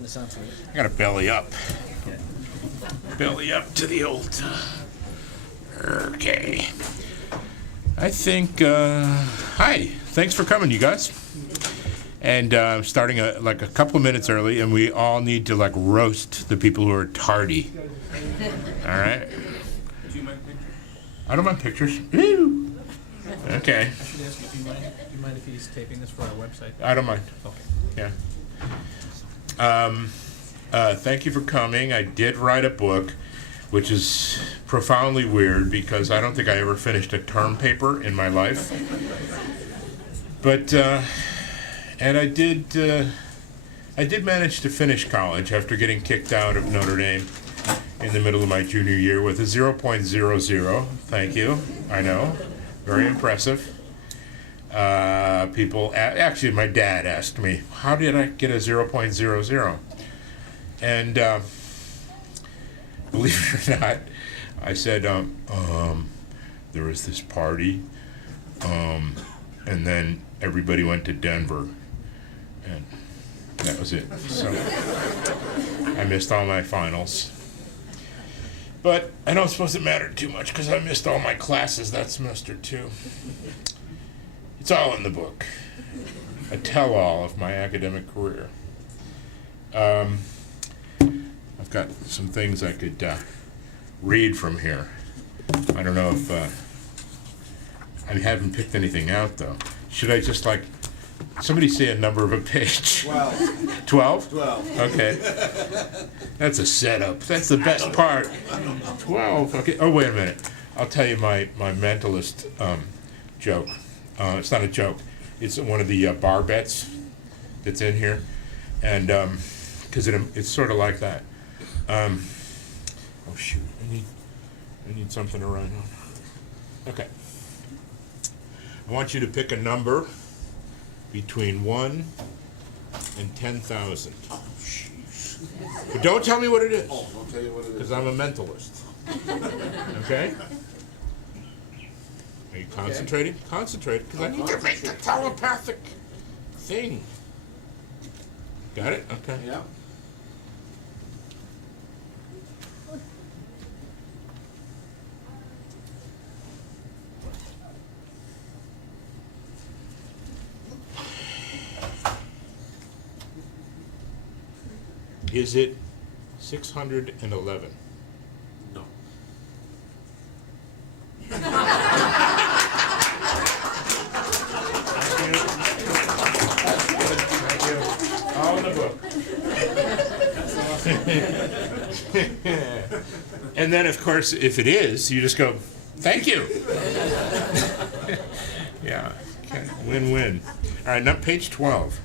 Starting to sound familiar. I gotta belly up. Belly up to the old. Okay. I think. Hi. Thanks for coming, you guys. And starting like a couple of minutes early, and we all need to like roast the people who are tardy. All right. Do you mind pictures? I don't mind pictures. Woo. Okay. I should ask you, do you mind if he's taping this for our website? I don't mind. Okay. Yeah. Thank you for coming. I did write a book, which is profoundly weird because I don't think I ever finished a term paper in my life. But and I did manage to finish college after getting kicked out of Notre Dame in the middle of my junior year with a 0.00. Thank you. I know. Very impressive. People, actually, my dad asked me, how did I get a 0.00? And believe it or not, I said, there was this party, and then everybody went to Denver, and that was it. So I missed all my finals. But I don't suppose it mattered too much because I missed all my classes that semester too. It's all in the book. A tell-all of my academic career. I've got some things I could read from here. I don't know if I haven't picked anything out though. Should I just like somebody say a number of a page? 12. 12? 12. Okay. That's a setup. That's the best part. 12. Okay. Oh, wait a minute. I'll tell you my mentalist joke. It's not a joke. It's one of the bar bets that's in here. And because it's sort of like that. Oh, shoot. I need something to write on. Okay. I want you to pick a number between 1 and 10,000. Oh, jeez. But don't tell me what it is, Oh, I'll tell you what it is. because I'm a mentalist. Okay? Are you concentrating? Concentrate, because I need to make the telepathic thing. Got it? Okay. Yeah. Is it 611? No. Thank you. All in the book. And then, of course, if it is, you just go, thank you. Yeah. Okay. Win-win. All right, now page 12.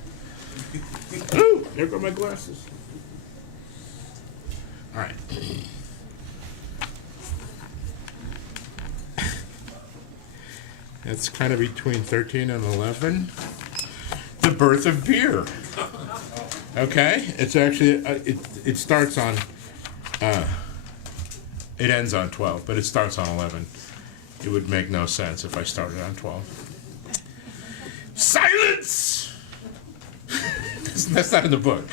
Ooh, there go my glasses. All right. That's kind of between 13 and 11. The birth of beer. Okay, it's actually it starts on it ends on 12, but it starts on 11. It would make no sense if I started on 12. Silence. That's not in the book.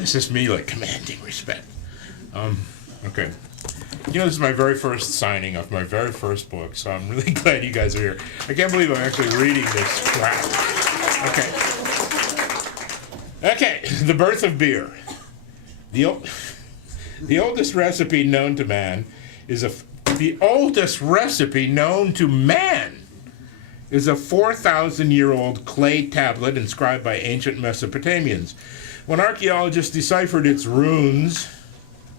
It's just me like commanding respect. Okay. You know, this is my very first signing of my very first book, so I'm really glad you guys are here. I can't believe I'm actually reading this crap. Okay, the birth of beer. The oldest recipe known to man is the oldest recipe known to man is a 4,000-year-old clay tablet inscribed by ancient Mesopotamians. When archaeologists deciphered its runes,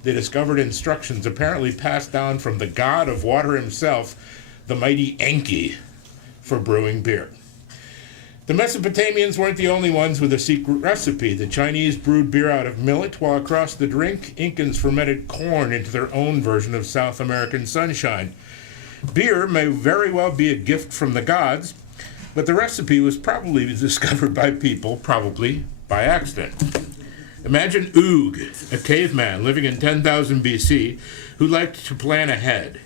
they discovered instructions apparently passed down from the god of water himself, the mighty Enki, for brewing beer. The Mesopotamians weren't the only ones with a secret recipe. The Chinese brewed beer out of millet, while across the drink, Incans fermented corn into their own version of South American sunshine. Beer may very well be a gift from the gods, but the recipe was probably discovered by people, probably by accident. Imagine Oog, a caveman living in 10,000 BC, who liked to plan ahead.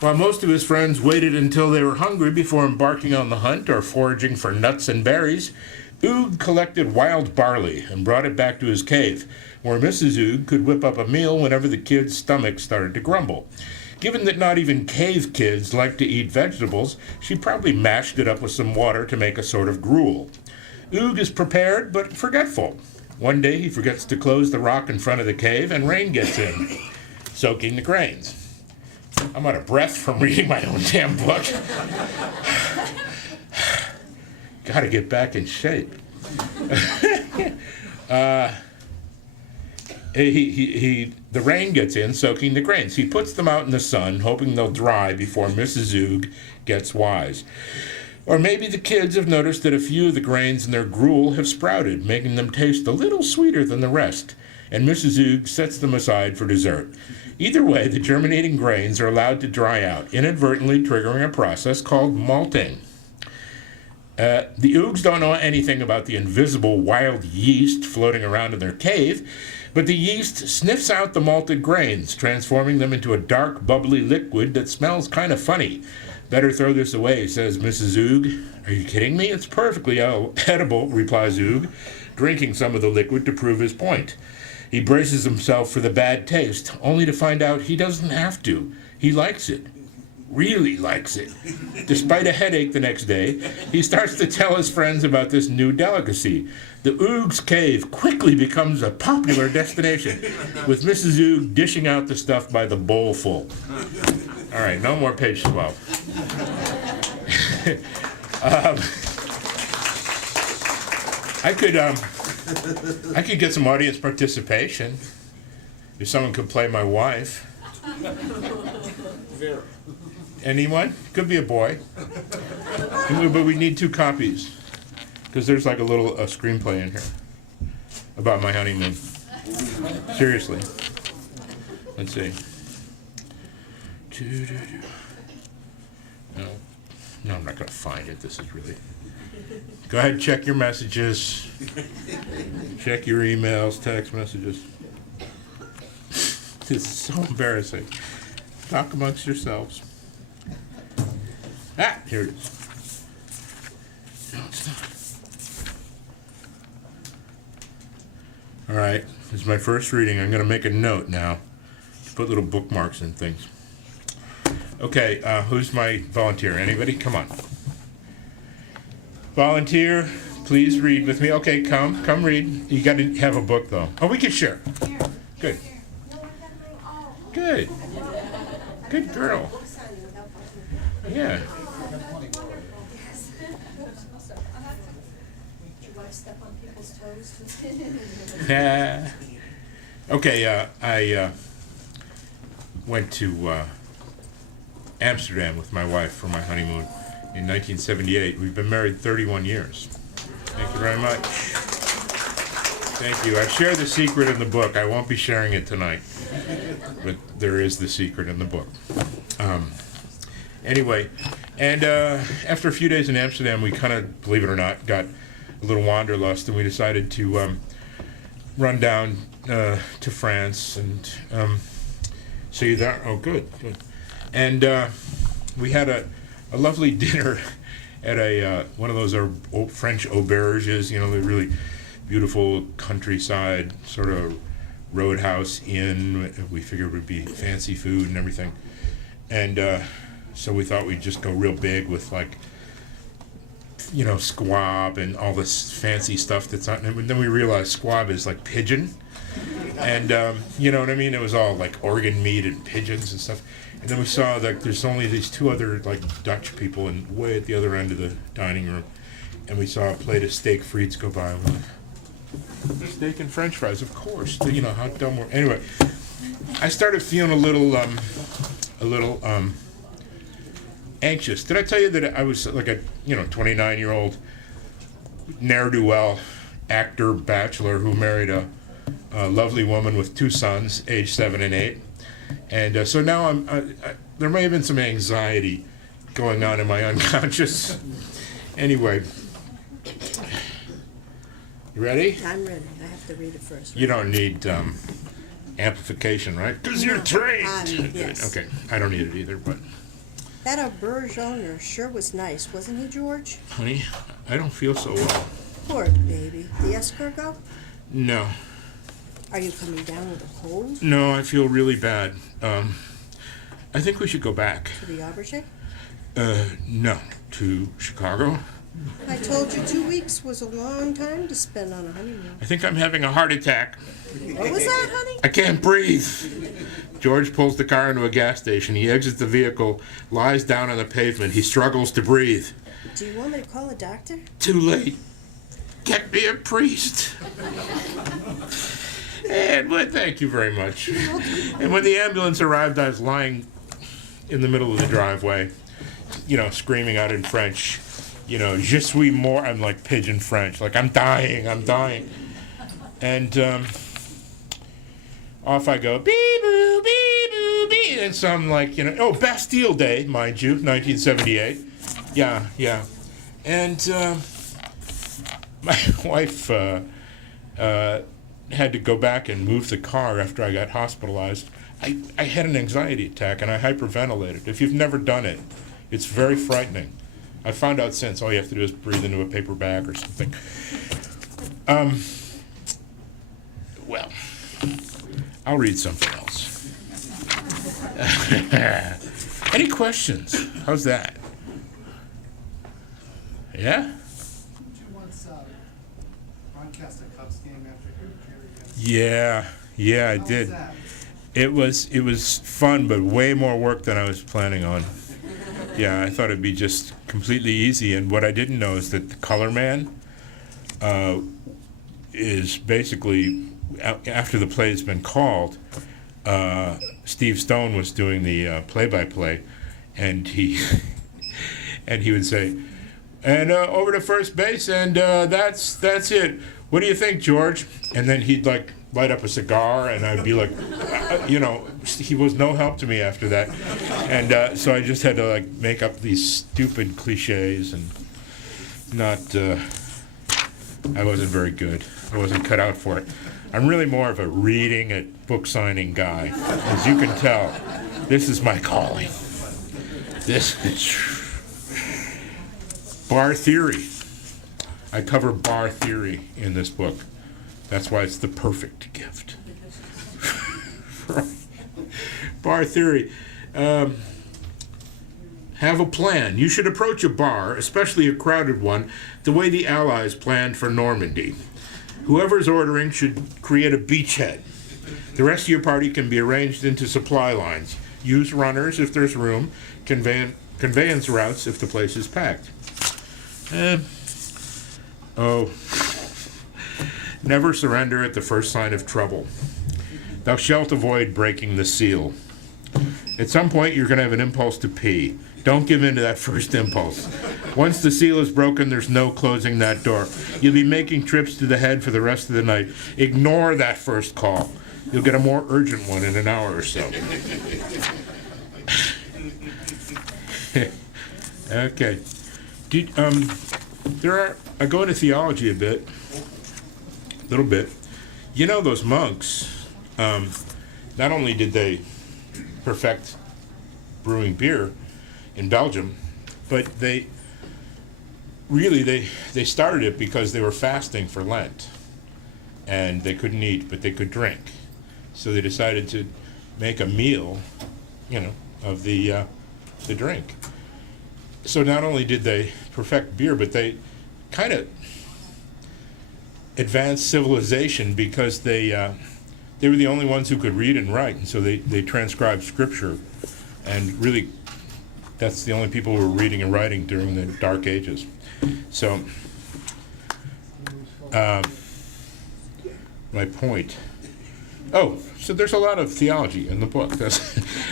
While most of his friends waited until they were hungry before embarking on the hunt or foraging for nuts and berries, Oog collected wild barley and brought it back to his cave, where Mrs. Oog could whip up a meal whenever the kids' stomachs started to grumble. Given that not even cave kids like to eat vegetables, she probably mashed it up with some water to make a sort of gruel. Oog is prepared but forgetful. One day he forgets to close the rock in front of the cave and rain gets in, soaking the grains. I'm out of breath from reading my own damn book. Gotta get back in shape. The rain gets in, soaking the grains. He puts them out in the sun, hoping they'll dry before Mrs. Oog gets wise. Or maybe the kids have noticed that a few of the grains in their gruel have sprouted, making them taste a little sweeter than the rest, and Mrs. Oog sets them aside for dessert. Either way, the germinating grains are allowed to dry out, inadvertently triggering a process called malting. The Oogs don't know anything about the invisible wild yeast floating around in their cave, but the yeast sniffs out the malted grains, transforming them into a dark, bubbly liquid that smells kind of funny. Better throw this away, says Mrs. Oog. Are you kidding me? It's perfectly edible, replies Oog, drinking some of the liquid to prove his point. He braces himself for the bad taste, only to find out he doesn't have to. He likes it. Really likes it. Despite a headache the next day, he starts to tell his friends about this new delicacy. The Oog's cave quickly becomes a popular destination, with Mrs. Oog dishing out the stuff by the bowlful. All right, no more page 12. I could get some audience participation if someone could play my wife. Vera. Anyone? Could be a boy. But we need 2 copies. Because there's like a little screenplay in here about my honeymoon. Seriously. Let's see. No, I'm not going to find it. This is really... Go ahead and check your messages. Check your emails, text messages. This is so embarrassing. Talk amongst yourselves. Ah, here it is. No, it's not. All right, this is my first reading. I'm going to make a note now to put little bookmarks and things. Okay, who's my volunteer? Anybody? Come on. Volunteer, please read with me. Okay, come read. You got to have a book, though. Oh, we can share. Good. Good. Good girl. Yeah. Okay, I went to Amsterdam with my wife for my honeymoon in 1978. We've been married 31 years. Thank you very much. Thank you. I share the secret in the book. I won't be sharing it tonight, but there is the secret in the book. Anyway, and after a few days in Amsterdam, we kind of, believe it or not, got a little wanderlust, and we decided to run down to France and see that. Oh, good. And we had a lovely dinner at a one of those French auberges, you know, the really beautiful countryside sort of roadhouse inn. We figured it would be fancy food and everything. And so we thought we'd just go real big with, like, you know, squab and all this fancy stuff that's on. And then we realized squab is like pigeon. And, you know what I mean? It was all like organ meat and pigeons and stuff. And then we saw that there's only these 2 other, like, Dutch people and way at the other end of the dining room. And we saw a plate of steak frites go by. And we're like, steak and French fries, of course. You know, how dumb we're... Anyway, I started feeling a little anxious. Did I tell you that I was like a 29-year-old ne'er-do-well actor bachelor who married a lovely woman with 2 sons, aged 7 and 8, and so now there may have been some anxiety going on in my unconscious. Anyway, you ready? I'm ready. I have to read it first. You don't need amplification, right? Because you're trained. Yes. Okay, I don't need it either, but... That auberge owner sure was nice, wasn't he, George? Honey, I don't feel so well. Poor baby. The escargot? No, Are you coming down with a cold no, I feel really bad. I think we should go back. to the aubergine? No, to Chicago. I told you 2 weeks was a long time to spend on a honeymoon. I think I'm having a heart attack. What was that, honey? I can't breathe. George pulls the car into a gas station. He exits the vehicle, lies down on the pavement. He struggles to breathe. Do you want me to call a doctor? Too late. Get me a priest. And well, thank you very much. And when the ambulance arrived, I was lying in the middle of the driveway, screaming out in French, je suis mort. I'm like pigeon French, like I'm dying. And off I go, bee-boo, bee-boo, bee. And so I'm like, Bastille Day, mind you, 1978. Yeah. And my wife had to go back and move the car after I got hospitalized. I had an anxiety attack and I hyperventilated. If you've never done it, it's very frightening. I found out since all you have to do is breathe into a paper bag or something. Well, I'll read something else. Any questions? How's that? Yeah? Did you once broadcast a Cubs game after Jerry? Yeah, I How did. was that? It was fun, but way more work than I was planning on. Yeah, I thought it'd be just completely easy, and what I didn't know is that the color man is basically, after the play has been called, Steve Stone was doing the play-by-play, and he and he would say, and over to first base, and that's it. What do you think, George? And then he'd like light up a cigar, and I'd be like, he was no help to me after that. And so I just had to like make up these stupid cliches, and I wasn't very good. I wasn't cut out for it. I'm really more of a reading and book signing guy. As you can tell, this is my calling. This is bar theory. I cover bar theory in this book. That's why it's the perfect gift. Bar theory. Have a plan. You should approach a bar, especially a crowded one, the way the Allies planned for Normandy. Whoever's ordering should create a beachhead. The rest of your party can be arranged into supply lines. Use runners if there's room, conveyance routes if the place is packed. Never surrender at the first sign of trouble. Thou shalt avoid breaking the seal. At some point, you're going to have an impulse to pee. Don't give in to that first impulse. Once the seal is broken, there's no closing that door. You'll be making trips to the head for the rest of the night. Ignore that first call. You'll get a more urgent one in an hour or so. Okay. I go into theology a little bit. Those monks, not only did they perfect brewing beer in Belgium, but they started it because they were fasting for Lent, and they couldn't eat, but they could drink. So they decided to make a meal, of the drink. So not only did they perfect beer, but they kind of advanced civilization because they were the only ones who could read and write, and so they transcribed scripture, and really that's the only people who were reading and writing during the Dark Ages. So my point. So there's a lot of theology in the book.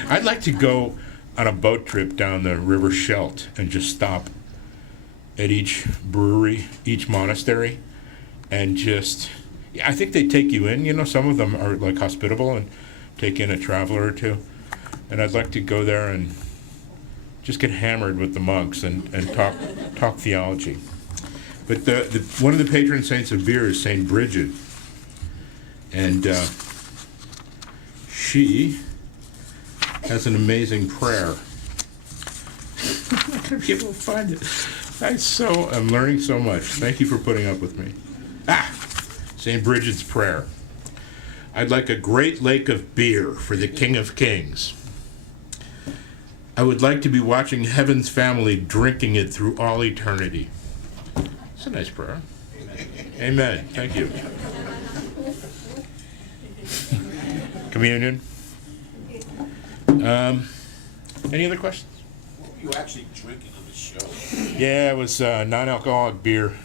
I'd like to go on a boat trip down the River Scheldt and just stop at each brewery, each monastery, and I think they take you in. Some of them are like hospitable and take in a traveler or two. And I'd like to go there and just get hammered with the monks and talk theology. But one of the patron saints of beer is Saint Bridget, and she has an amazing prayer. I'm not going to be able to find it. I'm learning so much. Thank you for putting up with me. St. Bridget's Prayer. I'd like a great lake of beer for the King of Kings. I would like to be watching Heaven's family drinking it through all eternity. It's a nice prayer. Amen. Thank you. Communion. Any other questions? What were you actually drinking on the show? Yeah, it was non-alcoholic beer.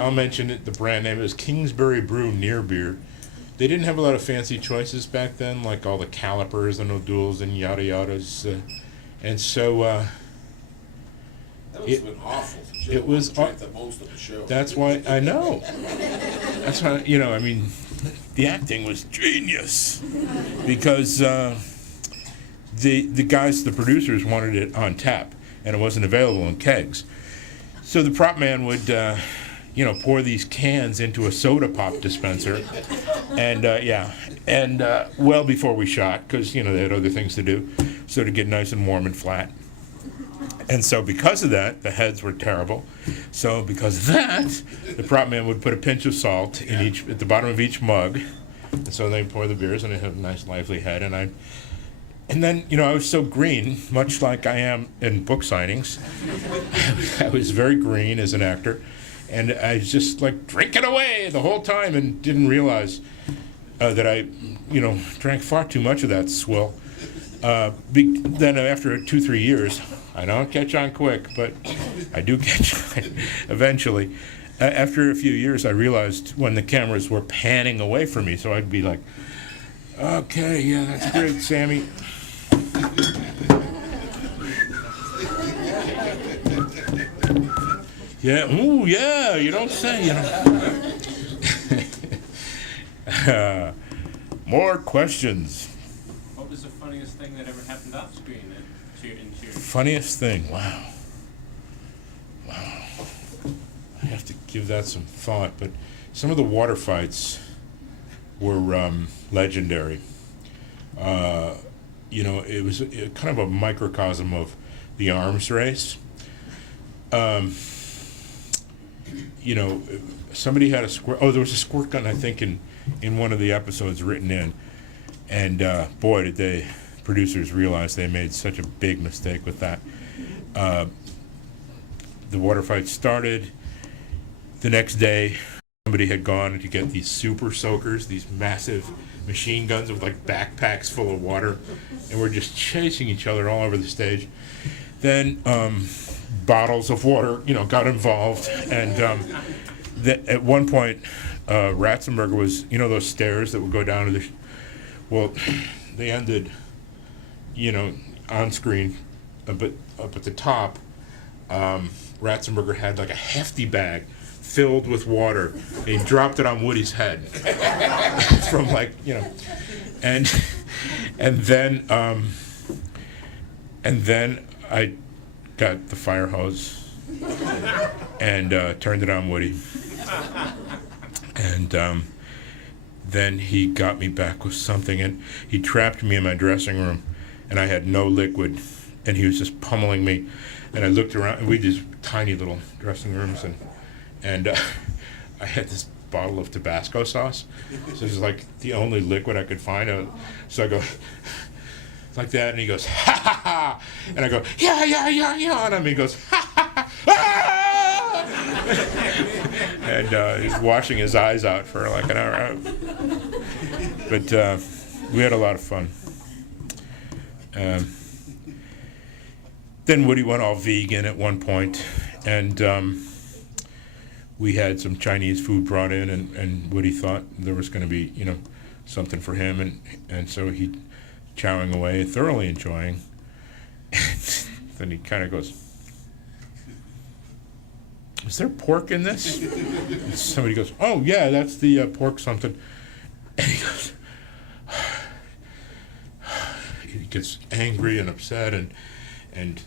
I'll mention it. The brand name is Kingsbury Brew Near Beer. They didn't have a lot of fancy choices back then, like all the calipers and O'Douls and yada yadas. And so That must It- have been awful. it was drank the most of the show. that's why I know. That's why, I mean, the acting was genius. Because the guys, the producers, wanted it on tap, and it wasn't available in kegs. So the prop man would, pour these cans into a soda pop dispenser, and well before we shot, because they had other things to do, so to get nice and warm and flat. And so because of that, the heads were terrible. So because of that, the prop man would put a pinch of salt at the bottom of each mug, and so they pour the beers, and they have a nice lively head, And then, I was so green, much like I am in book signings. I was very green as an actor, and I was just like drinking away the whole time and didn't realize that I, drank far too much of that swill. Then after 2-3 years, I don't catch on quick, but I do catch on eventually. After a few years, I realized when the cameras were panning away from me, so I'd be like, okay, yeah, that's great, Sammy. Yeah, ooh, yeah, you don't say, More questions. What was the funniest thing that ever happened off screen in cheering? Funniest thing, wow. I have to give that some thought, but some of the water fights were legendary. It was kind of a microcosm of the arms race. Somebody had a squirt. Oh, there was a squirt gun, I think, in one of the episodes written in. And boy, did the producers realize they made such a big mistake with that. The water fight started. The next day, somebody had gone to get these super soakers, these massive machine guns with like backpacks full of water, and we're just chasing each other all over the stage. Then bottles of water, got involved, and at one point, Ratzenberger was, those stairs that would go down to they ended, on screen, but up at the top, Ratzenberger had like a hefty bag filled with water. He dropped it on Woody's head from and then I got the fire hose and turned it on Woody, and then he got me back with something, and he trapped me in my dressing room, and I had no liquid, and he was just pummeling me, and I looked around, and we had these tiny little dressing rooms, and I had this bottle of Tabasco sauce, so it was like the only liquid I could find. So I go like that, and he goes, ha ha ha, and I go, yeah, and he goes, ha ha ha, ah! And he's washing his eyes out for like an hour. But we had a lot of fun. Then Woody went all vegan at one point, and we had some Chinese food brought in, and Woody thought there was going to be, something for him, and so he chowing away, thoroughly enjoying. And then he kind of goes, "Is there pork in this?" And somebody goes, "Oh yeah, that's the pork something." And he goes, he gets angry and upset and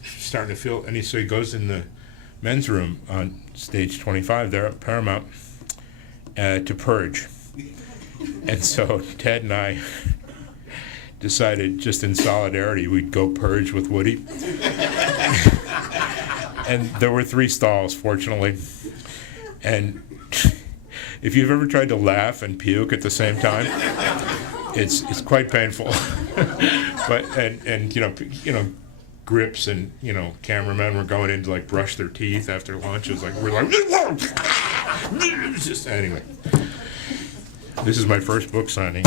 starting to feel, and so he goes in the men's room on stage 25 there at Paramount to purge. And so Ted and I decided, just in solidarity, we'd go purge with Woody. and there were 3 stalls, fortunately. And if you've ever tried to laugh and puke at the same time, it's quite painful. But and you know, grips and cameramen were going in to like brush their teeth after lunch. It was like we're like just anyway. This is my first book signing.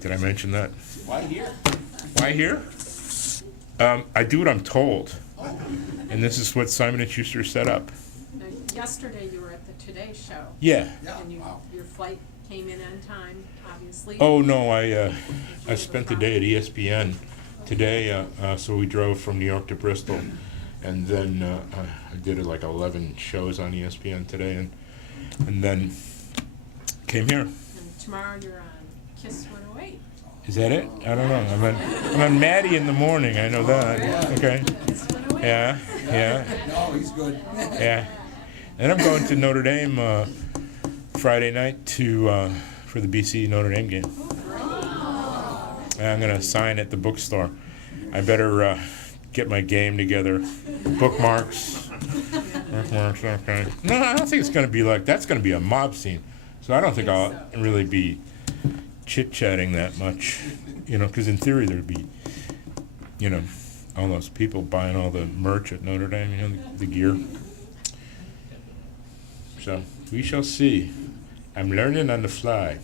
Did I mention that? Why here? Why here? I do what I'm told, and this is what Simon & Schuster set up. Now, yesterday you were at the Today Show. Yeah. And Wow. your flight came in on time, obviously. Oh no, I spent the day at ESPN today, so we drove from New York to Bristol, and then I did like 11 shows on ESPN today, and then came here. And tomorrow you're on Kiss 108. Is that it? I don't know. I'm on Maddie in the morning. I know that. Okay. Kiss 108. Yeah. No, he's good. Yeah. And I'm going to Notre Dame Friday night to for the BC Notre Dame game. And I'm gonna sign at the bookstore. I better get my game together. Bookmarks. Okay. No, I don't think it's gonna be like that's gonna be a mob scene. So I don't think I'll really be chit-chatting that much, because in theory there'd be, all those people buying all the merch at Notre Dame, the gear. So we shall see. I'm learning on the fly.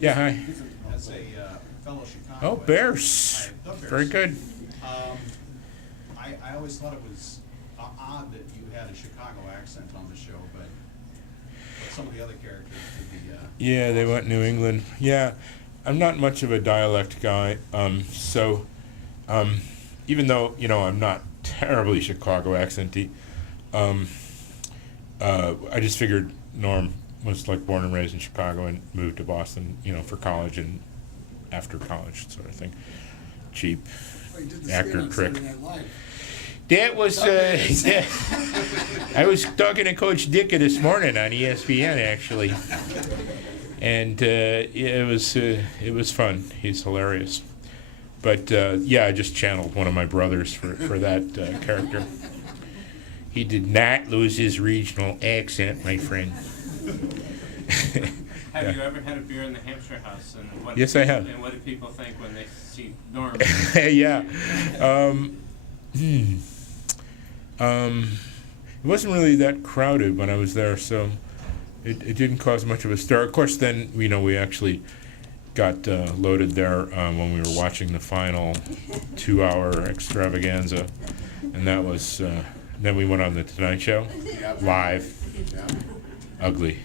Yeah, hi. As a fellow Chicago. Oh, Bears. The Bears. Very good. I always thought it was odd that you had a Chicago accent on the show, but some of the other characters did the. Yeah, they went New England. Yeah, I'm not much of a dialect guy. So even though, I'm not terribly Chicago accenty, I just figured Norm was like born and raised in Chicago and moved to Boston, for college and after college sort of thing. Cheap actor trick. That was, I was talking to Coach Dicka this morning on ESPN actually, and it was fun. He's hilarious, but I just channeled one of my brothers for that character. He did not lose his regional accent, my friend. Have you ever had a beer in the Hampshire House? And what Yes, I have. And what do people think when they see Norm? Yeah. It wasn't really that crowded when I was there, so it didn't cause much of a stir. Of course, then we actually got loaded there when we were watching the final 2-hour extravaganza, and that was. Then we went on the Tonight Show live. Ugly.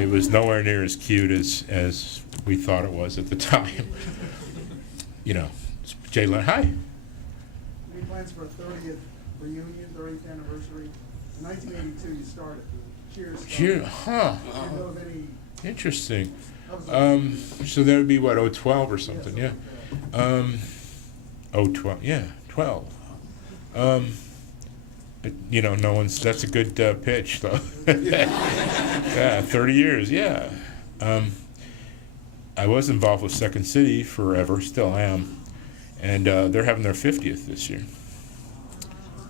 It was nowhere near as cute as we thought it was at the time. Jay Leno, hi. Any plans for a 30th reunion, 30th anniversary? In 1982 you started. Cheers. Cheer, huh? Do you know of any? Interesting. That was So that would be what, 012 or something, yeah. 012, yeah, 12. But, no one's, that's a good pitch, though. Yeah, 30 years, yeah. I was involved with Second City forever, still am. And they're having their 50th this year.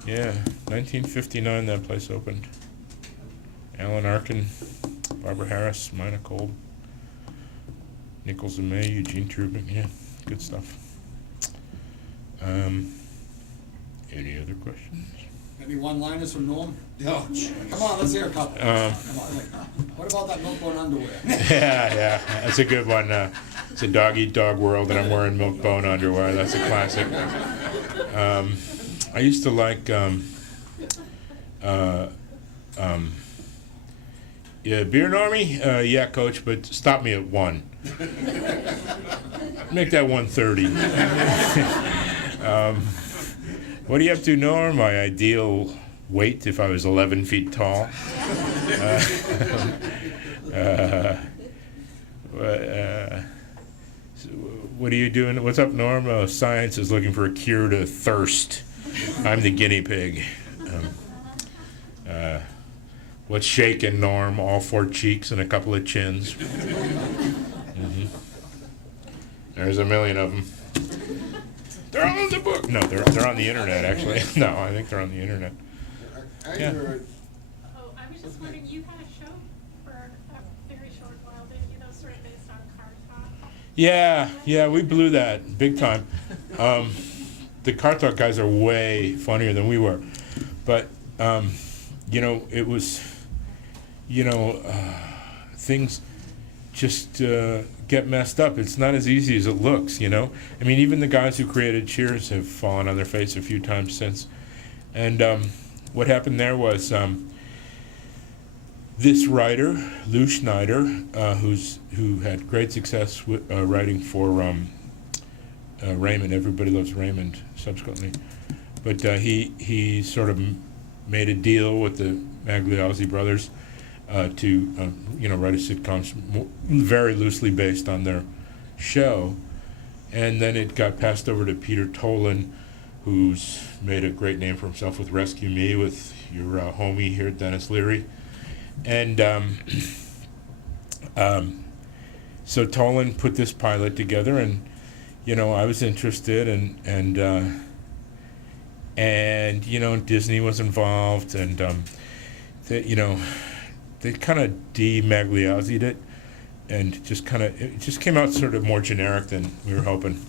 Yeah, 1959 that place opened. Alan Arkin, Barbara Harris, Mina Cole, Nichols and May, Eugene Trubin, yeah, good stuff. Any other questions? Any one-liners from Norm? Oh, come on, let's hear a couple. Come on. What about that milk-bone underwear? Yeah, that's a good one. It's a dog-eat-dog world, and I'm wearing milk-bone underwear. That's a classic. I used to like, yeah, beer, Normie? Yeah, Coach, but stop me at 1. Make that 1:30. What are you up to, Norm? My ideal weight if I was 11 feet tall. What are you doing? What's up, Norm? Science is looking for a cure to thirst. I'm the guinea pig. What's shaking, Norm? All 4 cheeks and a couple of chins. There's a million of them. They're all in the book. No, they're on the internet, actually. No, I think they're on the internet. I Yeah. heard, Oh, I was just wondering, you had a show for a very short while, didn't you, that was sort of based on car talk? Yeah, we blew that big time. The Car Talk guys are way funnier than we were. But, you know, it was, you know, things just get messed up. It's not as easy as it looks, you know? I mean, even the guys who created Cheers have fallen on their face a few times since. And what happened there was this writer, Lou Schneider, who had great success with writing for Raymond. Everybody Loves Raymond subsequently. But he sort of made a deal with the Magliozzi brothers to you know, write a sitcom very loosely based on their show, and then it got passed over to Peter Tolan, who's made a great name for himself with Rescue Me, with your homie here, Dennis Leary, and so Tolan put this pilot together, and you know, I was interested, and you know, Disney was involved, and you know, they kind of de-Magliozzi'd it, and it just came out sort of more generic than we were hoping.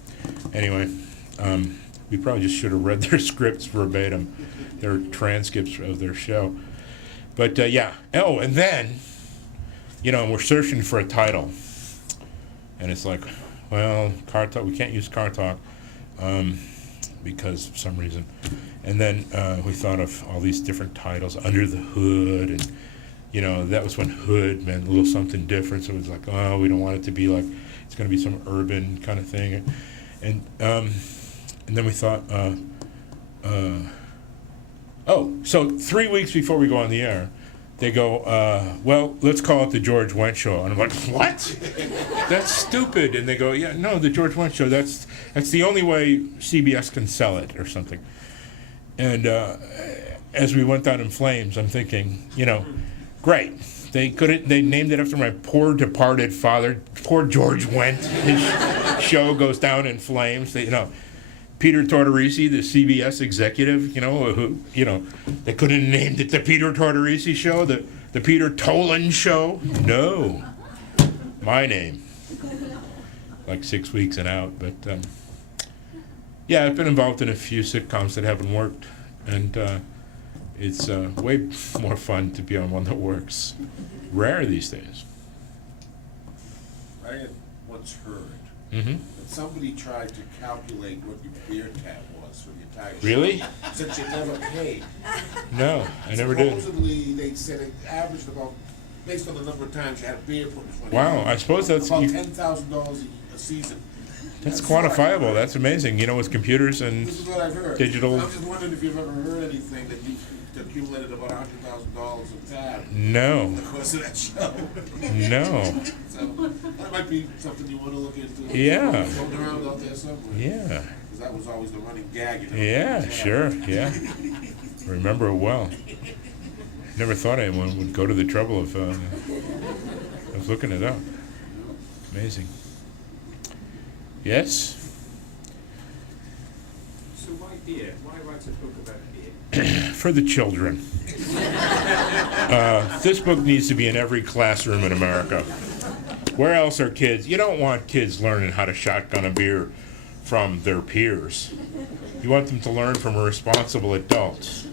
Anyway, we probably just should have read their scripts verbatim, their transcripts of their show. But yeah, oh, and then, you know, we're searching for a title, and it's like, well, Car Talk, we can't use Car Talk because of some reason. And then we thought of all these different titles, Under the Hood, and you know, that was when hood meant a little something different. So it was like, oh, we don't want it to be like, it's going to be some urban kind of thing. And then we thought, so 3 weeks before we go on the air, they go, well, let's call it the George Wendt Show. And I'm like, what? That's stupid. And they go, yeah, no, the George Wendt Show, that's the only way CBS can sell it or something. And as we went down in flames, I'm thinking, you know, great. They named it after my poor departed father, poor George Wendt. His show goes down in flames. You know, Peter Tortorisi, the CBS executive, you know, they couldn't have named it the Peter Tortorisi Show, the Peter Tolan Show. No, my name. Like 6 weeks and out, but yeah, I've been involved in a few sitcoms that haven't worked, and it's way more fun to be on one that works. Rare these days. I had once heard Mm-hmm. that somebody tried to calculate what your beer tab was for the entire show. Really? Since you never paid. No, I never did. Supposedly, they said it averaged about, based on the number of times you had a beer put in front of you. Wow, I suppose that's about $10,000 a season. that's what I quantifiable. heard. That's amazing. You know, with computers and This is what I've heard. digital. I'm just wondering if you've ever heard anything that you accumulated about $100,000 of tab No, in the course of that show. no. So that might be something you want to look into. Yeah. Floating around out there somewhere. Yeah, Because that was always the running gag. You know, yeah, tab. sure, yeah. Remember it well. Never thought anyone would go to the trouble of looking it up. Amazing. Yes. So why beer? Why write a book about beer? For the children. This book needs to be in every classroom in America. Where else are kids? You don't want kids learning how to shotgun a beer from their peers. You want them to learn from a responsible adult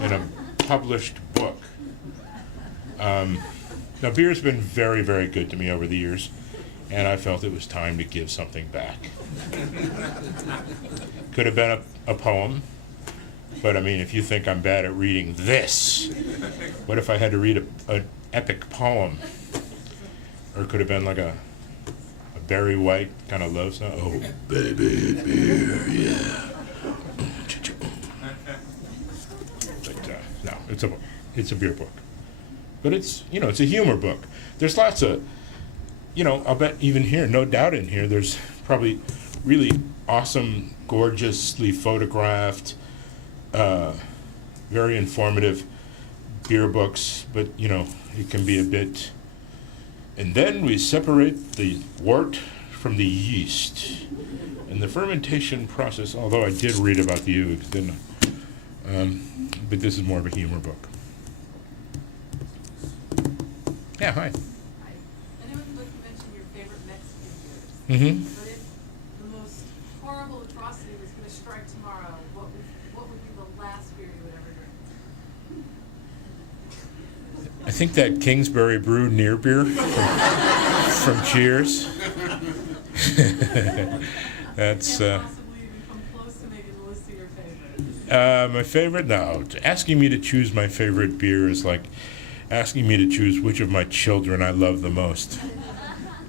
in a published book. Now, beer's been very, very good to me over the years, and I felt it was time to give something back. Could have been a poem. But I mean, if you think I'm bad at reading this, what if I had to read an epic poem? Or it could have been like a Barry White kind of love song. Oh, baby, beer, yeah. But no, it's a beer book. But it's, you know, it's a humor book. There's lots of, you know, I'll bet even here, no doubt in here, there's probably really awesome, gorgeously photographed, very informative beer books, but you know, it can be a bit. And then we separate the wort from the yeast, And the fermentation process, although I did read about the Ugs, didn't I? But this is more of a humor book. Yeah, hi. I know you mentioned your favorite Mexican beers. Mm-hmm. But if the most horrible atrocity was going to strike tomorrow, what would be the last beer you would ever drink? I think that Kingsbury Brew near beer from Cheers. That's Can't possibly even come close to making the list of your favorites. my favorite. No, asking me to choose my favorite beer is like asking me to choose which of my children I love the most.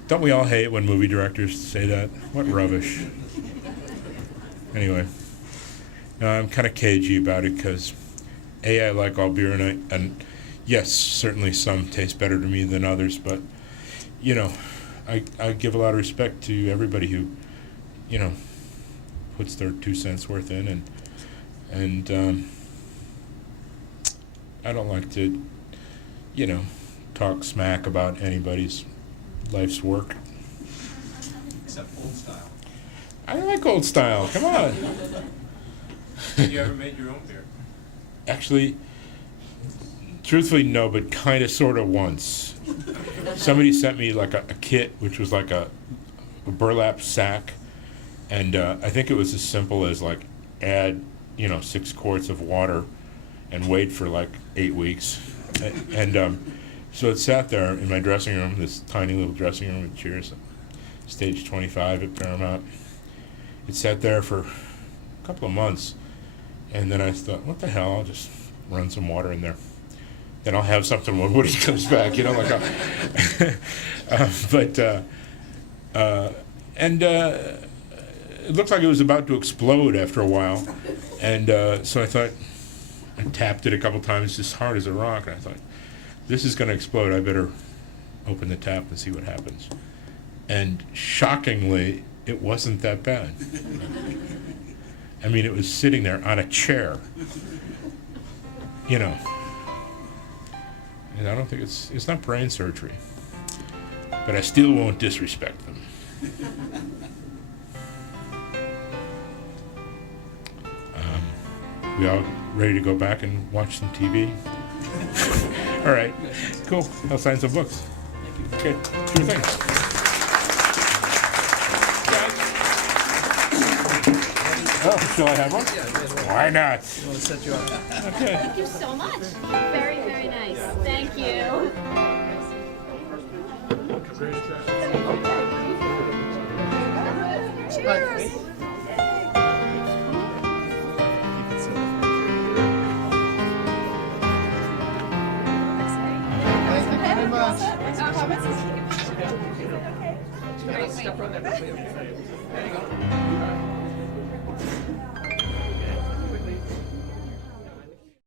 Don't we all hate when movie directors say that? What rubbish. Anyway, no, I'm kind of cagey about it because, I like all beer, and yes, certainly some taste better to me than others, but, you know, I give a lot of respect to everybody who, you know, puts their 2 cents worth in, and I don't like to, you know, talk smack about anybody's life's work. Except old style. I like old style, come on. Have you ever made your own beer? Actually, truthfully, no, but kind of, sort of once. Somebody sent me like a kit, which was like a burlap sack, and I think it was as simple as like add, 6 quarts of water and wait for like 8 weeks. And so it sat there in my dressing room, this tiny little dressing room at Cheers, stage 25 at Paramount. It sat there for a couple of months, and then I thought, what the hell, I'll just run some water in there. Then I'll have something when Woody comes back, like it looked like it was about to explode after a while, and so I thought, I tapped it a couple times as hard as a rock, and I thought, this is going to explode, I better open the tap and see what happens. And shockingly, it wasn't that bad. I mean, it was sitting there on a chair, And I don't think it's not brain surgery, but I still won't disrespect them. We all ready to go back and watch some TV? All right, cool. I'll sign some books. Okay, sure thing. Oh, shall I have one? Why not? You want to set you up? Okay. Thank you so much. Very, very nice. Thank you. Cheers. Thank you very much. Step on that. There you go.